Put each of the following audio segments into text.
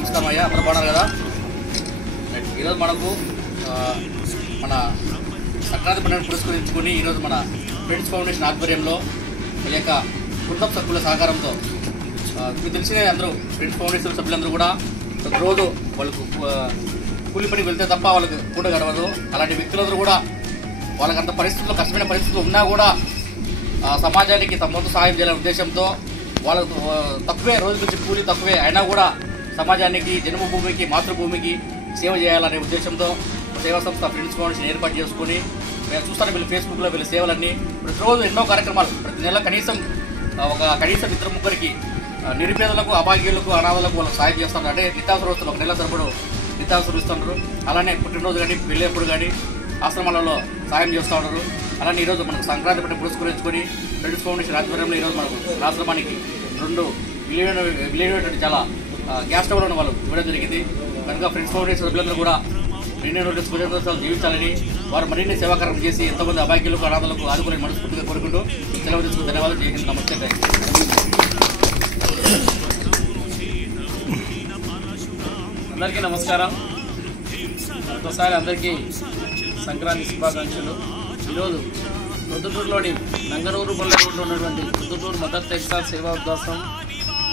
నమస్కారం అయ్యా, అందరూ బాగున్నారు కదా. ఈరోజు మనకు మన సంక్రాంతి పండుగను పురస్కరించుకొని ఈరోజు మన ఫ్రెండ్స్ ఫౌండేషన్ ఆధ్వర్యంలో ఈ యొక్క కుటుంబ సభ్యుల సహకారంతో మీకు తెలిసిన అందరూ ఫ్రెండ్స్ ఫౌండేషన్ సభ్యులందరూ కూడా ప్రతిరోజు వాళ్ళకు కూలి పనికి వెళ్తే తప్ప వాళ్ళకి పూట గడవదు. అలాంటి వ్యక్తులందరూ కూడా వాళ్ళకంత పరిస్థితుల్లో కష్టమైన పరిస్థితులు ఉన్నా కూడా సమాజానికి తమ వంతు సహాయం చేయాలనే ఉద్దేశంతో వాళ్ళకు తక్కువే రోజు నుంచి కూలీ తక్కువే అయినా కూడా సమాజానికి జన్మభూమికి మాతృభూమికి సేవ చేయాలనే ఉద్దేశంతో సేవా సంస్థ ఫ్రెండ్స్ ఫౌండేషన్ ఏర్పాటు చేసుకుని చూస్తాను. వీళ్ళు ఫేస్బుక్లో వీళ్ళ సేవలన్నీ ప్రతిరోజు ఎన్నో కార్యక్రమాలు ప్రతి నెల కనీసం ఇద్దరు ముగ్గురికి నిరుపేదలకు అభాగ్యులకు అనాథలకు వాళ్ళకి సాయం చేస్తున్నారు. అంటే నిత్యావసర వస్తువులు ఒక నెల తరబడి నిత్యావసరం ఇస్తున్నారు. అలానే పుట్టినరోజు కానీ పెళ్ళేప్పుడు కానీ ఆశ్రమాలలో సాయం చేస్తూ ఉన్నారు. అలానే ఈరోజు మనకు సంక్రాంతి పండుగ పురస్కరించుకొని ఫ్రెండ్స్ ఫౌండేషన్ ఆధ్వర్యంలో ఈరోజు మనకు ఆశ్రమానికి 2 విలువైనటువంటి చాలా గ్యాస్ స్టవ్లను వాళ్ళు ఇవ్వడం జరిగింది. కనుక ఫ్రెండ్స్ ఫౌండేషన్ సభ్యులందరూ కూడా నిండు కృతజ్ఞతలు జీవించాలని, వారు మరిన్ని సేవాకారం చేసి ఎంతోమంది అభాగ్యులకు అనాథలకు ఆదుకుని మనస్ఫూర్తిగా కోరుకుంటూ సెలవు తీసుకుని ధన్యవాదాలు. జై హింద్, నమస్తే. అందరికీ నమస్కారం. ఒకసారి అందరికీ సంక్రాంతి శుభాకాంక్షలు. ఈరోజు ప్రొద్దుటూరులోని నంగనూరు పల్లెటూరులో ఉన్నటువంటి ప్రొద్దుటూరు మదర్ తెరిసా సేవా ఉద్దాసం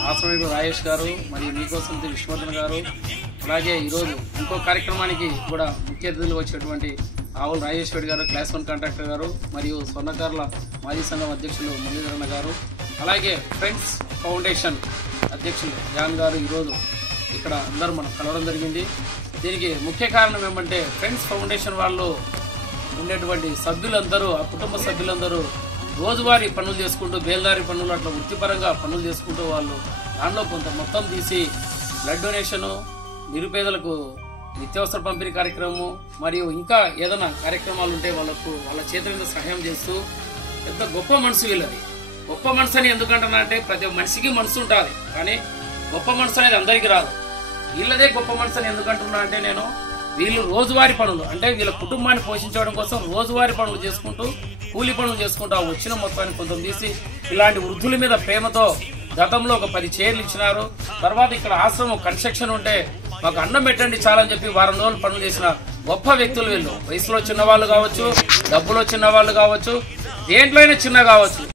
ఆశ్రమీయుడు రాజేష్ గారు మరియు మీకోసం విశ్వవర్ధన్ గారు, అలాగే ఈరోజు ఇంకో కార్యక్రమానికి కూడా ముఖ్య అతిథులు వచ్చేటువంటి ఆవుల రాజేశ్వరి గారు, క్లాస్ 1 కాంట్రాక్టర్ గారు, మరియు స్వర్ణకారుల మాజీ సంఘం అధ్యక్షులు మురళీధరణ గారు, అలాగే ఫ్రెండ్స్ ఫౌండేషన్ అధ్యక్షులు జాన్ గారు ఈరోజు ఇక్కడ అందరూ మనం కలవడం జరిగింది. దీనికి ముఖ్య కారణం ఏమంటే ఫ్రెండ్స్ ఫౌండేషన్ వాళ్ళు ఉండేటువంటి సభ్యులందరూ, ఆ కుటుంబ సభ్యులందరూ రోజువారీ పనులు చేసుకుంటూ బేల్దారి పనులు అట్లా వృత్తిపరంగా పనులు చేసుకుంటూ వాళ్ళు దానిలో కొంత మొత్తం తీసి బ్లడ్ డొనేషను, నిరుపేదలకు నిత్యావసర పంపిణీ కార్యక్రమం మరియు ఇంకా ఏదైనా కార్యక్రమాలు ఉంటే వాళ్ళ చేతుల సహాయం చేస్తూ ఎంత గొప్ప మనసు వీళ్ళది. గొప్ప మనసు అని ఎందుకంటున్నా అంటే ప్రతి మనిషికి మనసు ఉంటుంది, కానీ గొప్ప మనసు అనేది అందరికీ రాదు. వీళ్ళదే గొప్ప మనసు అని ఎందుకంటున్నా అంటే వీళ్ళు రోజువారీ పనులు అంటే వీళ్ళ కుటుంబాన్ని పోషించడం కోసం రోజువారీ పనులు చేసుకుంటూ కూలీ పనులు చేసుకుంటూ వచ్చిన మొత్తాన్ని కొంచెం తీసి ఇలాంటి వృద్ధుల మీద ప్రేమతో గతంలో ఒక 10 చైర్లు ఇచ్చినారు. తర్వాత ఇక్కడ ఆశ్రమం కన్స్ట్రక్షన్ ఉంటే మాకు అన్నం పెట్టండి చాలని చెప్పి వారం రోజులు పనులు చేసిన గొప్ప వ్యక్తులు వీళ్ళు. వయసులో చిన్నవాళ్ళు కావచ్చు, డబ్బులో చిన్నవాళ్ళు కావచ్చు, దేంట్లో అయినా చిన్న కావచ్చు.